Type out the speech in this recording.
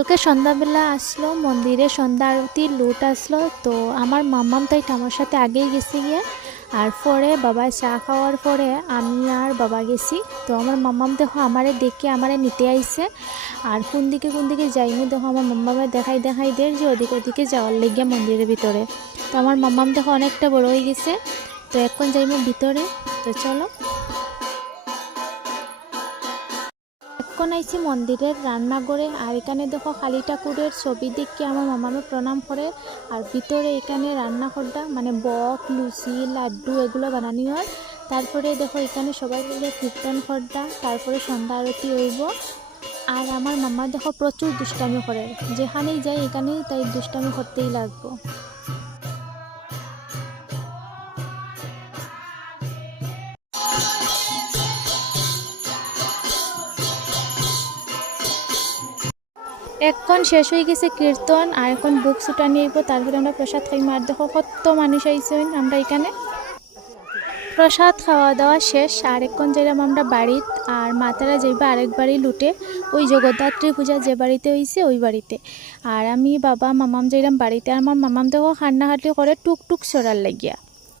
কালকে সন্ধ্যাবেলা আসলো মন্দিরে সন্ধ্যা আরতির লুট আসলো। তো আমার মাম্মাম তাই আমার সাথে আগেই গেছে গিয়ে, আর পরে বাবা চা খাওয়ার পরে আমি আর বাবা গেছি। তো আমার মাম্মাম দেখো আমারে দেখে আমারে নিতে আইছে, আর কোন দিকে যাইনি দেখো আমার মাম্মামে দেখাই দের যে ওদিকে যাওয়ার লেগে মন্দিরের ভিতরে। তো আমার মাম্মাম দেখো অনেকটা বড় হয়ে গেছে, তো এখন যাইমু ভিতরে। তো চলো, এখন আইছি মন্দিরের রান্নাঘরে। আর এখানে দেখো কালী ঠাকুরের ছবি দেখে আমার মামামে প্রণাম করে। আর ভিতরে এখানে রান্না করডা মানে বক লুচি লাড্ডু এগুলো বানানি হয়। তারপরে দেখো এখানে সবাই মিলে কীর্তন করডা, তারপরে সন্ধ্যা আরতি হইব। আর আমার মামা দেখো প্রচুর দুষ্টামি করে, যেখানেই যাই এখানেই তাই দুষ্টামি করতেই লাগবো। এখন শেষ হয়ে গেছে কীর্তন, আর এখন বুক ছুটা নিয়ে তারপরে আমরা প্রসাদ খাই। আর দেখো কত মানুষ আইছেন আমরা এখানে। প্রসাদ খাওয়া দাওয়া শেষ, আর এখন যাইলাম আমরা বাড়িত। আর মাতারা যাইবা আরেক বাড়ি লুটে, ওই জগদ্ধাত্রী পূজা যে বাড়িতে হইছে ওই বাড়িতে। আর আমি বাবা মামাম যাইলাম বাড়িতে। আর আমার মামাম দেখো হান্নাহাটি করে টুকটুক চড়ার লাগিয়া।